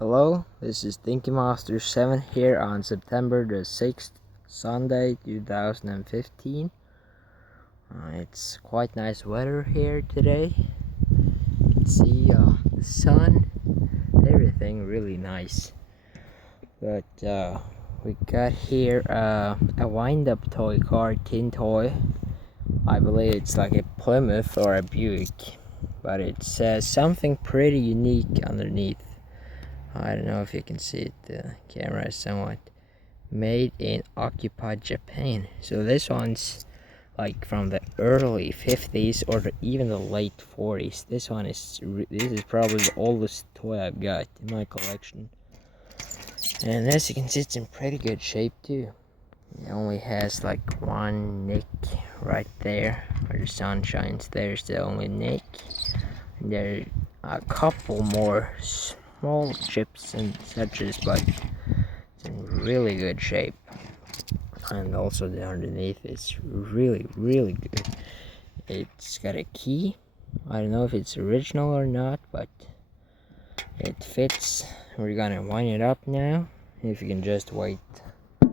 Hello, this is Thinking Master 7 here on September the 6th, Sunday 2015. It's quite nice weather here today. You can see the sun, everything really nice. But we got here a wind-up toy car, tin toy. I believe it's like a Plymouth or a Buick, but it says something pretty unique underneath. I don't know if you can see it, the camera is somewhat made in occupied Japan. So this one's like from the early 50s or even the late 40s. This is probably the oldest toy I've got in my collection. And as you can see, it's in pretty good shape too. It only has like one nick right there where the sun shines. There's the only nick. And there are a couple more small chips and suches, but it's in really good shape. And also the underneath is really good. It's got a key. I don't know if it's original or not, but it fits. We're gonna wind it up now. If you can just wait a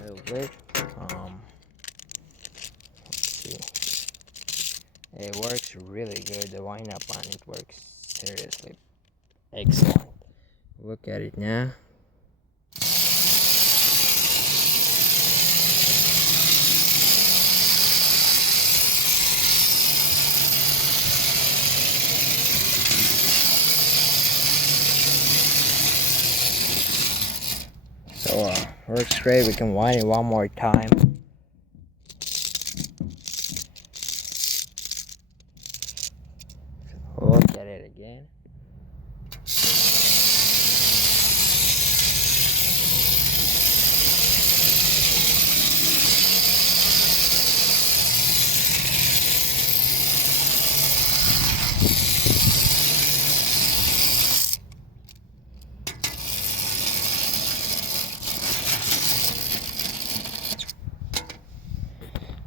little bit. Let's see. It works really good. The wind up on it works seriously excellent. Look at it now. So works great. We can wind it one more time. Look at it again.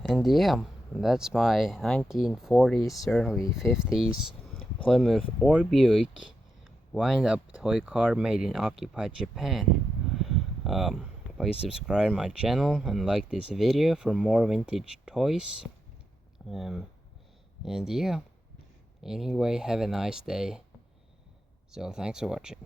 And yeah, that's my 1940s, early 50s Plymouth or Buick wind-up toy car made in occupied Japan. Please subscribe to my channel and like this video for more vintage toys. And yeah, anyway, have a nice day. So thanks for watching.